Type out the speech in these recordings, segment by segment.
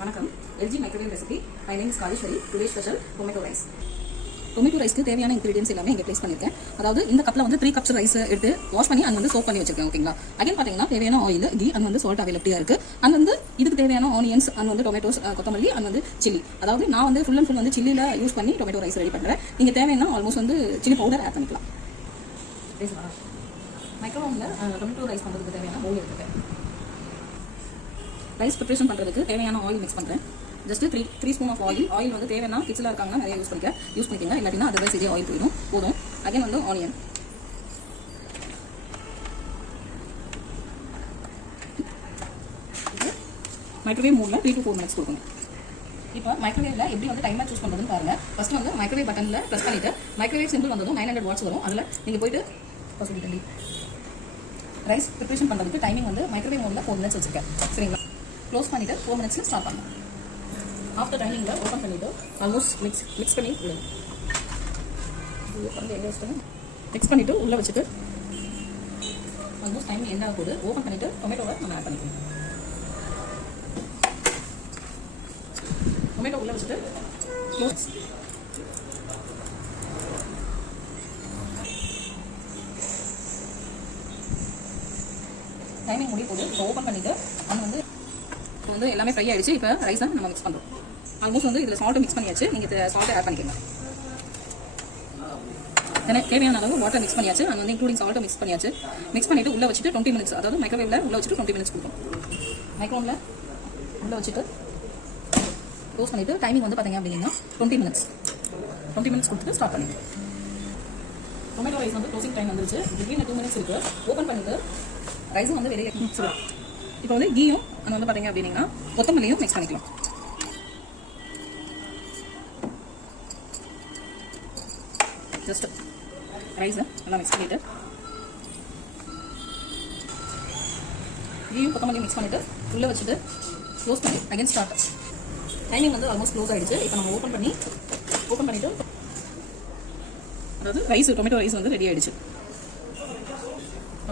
வணக்கம். LG microwave recipe. My name is Kaleswari. Today special tomato rice. Tomato ரைஸ்க்கு தேவையான ingredients எல்லாமே இங்கே ப்ளேஸ் பண்ணியிருக்கேன். அதாவது இந்த கப்பில் வந்து 3 கப்ஸ் ரைஸ் எடுத்து வாஷ் பண்ணி அது வந்து சோப் பண்ணி வச்சிருக்கேன். ஓகேங்களா? அகைன் பார்த்தீங்கன்னா தேவையான ஆயில், கீ அது வந்து சால்ட் அவைலபிலிட்டியாக இருக்குது. அது வந்து இதுக்கு தேவையான ஆனியன்ஸ் அது வந்து டொமேட்டோஸ், கொத்தமல்லி அது வந்து சில்லி. அதாவது நான் வந்து ஃபுல் அண்ட் ஃபுல் வந்து சில்லியில் யூஸ் பண்ணி டொமேட்டோ ரைஸ் ரெடி பண்ணுறேன். நீங்கள் தேவைன்னா ஆல்மோஸ்ட் வந்து சில்லி பவுடர் ஆட் பண்ணிக்கலாம். மைக்ரோவேவில் டொமேட்டோ ரைஸ் பண்ணுறதுக்கு தேவையான பவுல் எடுத்துக்கேன். ரைஸ் ப்ரிப்பரேஷன் பண்ணுறதுக்கு தேவையான ஆயில் மிக்ஸ் பண்ணுறேன். ஜஸ்ட் 3 ஸ்பூன் ஆஃப் ஆயில் வந்து தேவைன்னா கிட்ஸில் இருக்காங்கன்னா நிறைய யூஸ் பண்ணிக்கோங்க. இல்லாட்டினா அதுவே சரியாக ஆயில் போதும். அகைன் வந்து ஆனியன், மைக்ரோவேவ் மோடில் 3 to 4 மினிட்ஸ் கொடுக்கணும். இப்போ மைக்ரோவேவில் எப்படி வந்து டைமர் சூஸ் பண்ணுறதுன்னு பாருங்கள். ஃபஸ்ட்டு வந்து மைக்ரோவேவ் பட்டனில் ப்ரெஸ் பண்ணிவிட்டு மைக்ரோவேவ் சிம்பிள் வந்ததும் 900 வாட்ஸ் வரும். அதில் நீங்கள் போயிட்டு ரைஸ் ப்ரிப்பரேஷன் பண்ணுறதுக்கு டைமிங் வந்து மைக்ரோவேவ் மோடில் 4 மினிட்ஸ் வச்சுருக்கேன். சரிங்களா? க்ளோஸ் பண்ணிவிட்டு 4 மினிட்ஸில் ஸ்டார்ட் பண்ணலாம். ஆஃப்டர் டைமிங்கில் ஓப்பன் பண்ணிவிட்டு ஆல்மோஸ்ட் மிக்ஸ் பண்ணி மிக்ஸ் பண்ணிவிட்டு உள்ளே வச்சுட்டு ஆல்மோஸ்ட் டைம் என்ன ஆக போகுது ஓப்பன் பண்ணிவிட்டு டொமேட்டோவை நம்ம ஆட் பண்ணிக்கணும். டொமேட்டோ உள்ளே வச்சுட்டு க்ளோஸ். டைமிங் முடிய போது இப்போ ஓப்பன் பண்ணிவிட்டு நம்ம வந்து எல்லாமே ஃப்ரை ஆகிடுச்சு. இப்போ ரைஸை நம்ம மிக்ஸ் பண்ணுறோம். ஆல்மோஸ்ட் வந்து இதில் சால்ட்டு மிக்ஸ் பண்ணியாச்சு. நீங்கள் சால்ட்டை ஆட் பண்ணிக்கோங்க. தேவையான அளவு வாட்டர் மிக்ஸ் பண்ணியாச்சு. அது வந்து இன்க்ளூடிங் சால்ட்டை மிக்ஸ் பண்ணியாச்சு. மிக்ஸ் பண்ணிவிட்டு உள்ளே வச்சுட்டு 20 மினிட்ஸ், அதாவது மைக்ரோவேவில் உள்ளே வச்சுட்டு 20 மினிட்ஸ் கொடுக்கும். மைக்ரோவேவில் உள்ளே வச்சுட்டு க்ளோஸ் பண்ணிவிட்டு டைமிங் வந்து பார்த்தீங்க அப்படின்னா 20 மினிட்ஸ் கொடுத்துட்டு ஸ்டார்ட் பண்ணிடுவோம். டொமேட்டோ ரைஸ் வந்து க்ளோசிங் டைம் வந்துருச்சு. திடீர்னு 2 மினிட்ஸ் இருக்குது. ஓப்பன் பண்ணிவிட்டு ரைஸும் வந்து வெளியே மிக்ஸ். இப்போ வந்து கீயும் அது வந்து பார்த்தீங்க அப்படின்னா கொத்தமல்லியும் மிக்ஸ் பண்ணிக்கலாம். ஜஸ்ட் ரைஸை எல்லாம் மிக்ஸ் பண்ணிவிட்டு கீயும் கொத்தமல்லியும் மிக்ஸ் பண்ணிவிட்டு உள்ளே வச்சுட்டு க்ளோஸ் பண்ணி அகைன் ஸ்டார்ட். டைமிங் வந்து ஆல்மோஸ்ட் க்ளோஸ் ஆகிடுச்சு. இப்போ நம்ம ஓப்பன் பண்ணிவிட்டு அதாவது டொமேட்டோ ரைஸ் வந்து ரெடி ஆகிடுச்சு.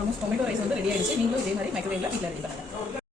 ஆல்மோஸ்ட் டொமேட்டோ ரைஸ் வந்து ரெடி ஆகிடுச்சு. நீங்களும் இதே மாதிரி மைக்ரோவேவில் வீட்டில் ரெடி பண்ணுங்கள்.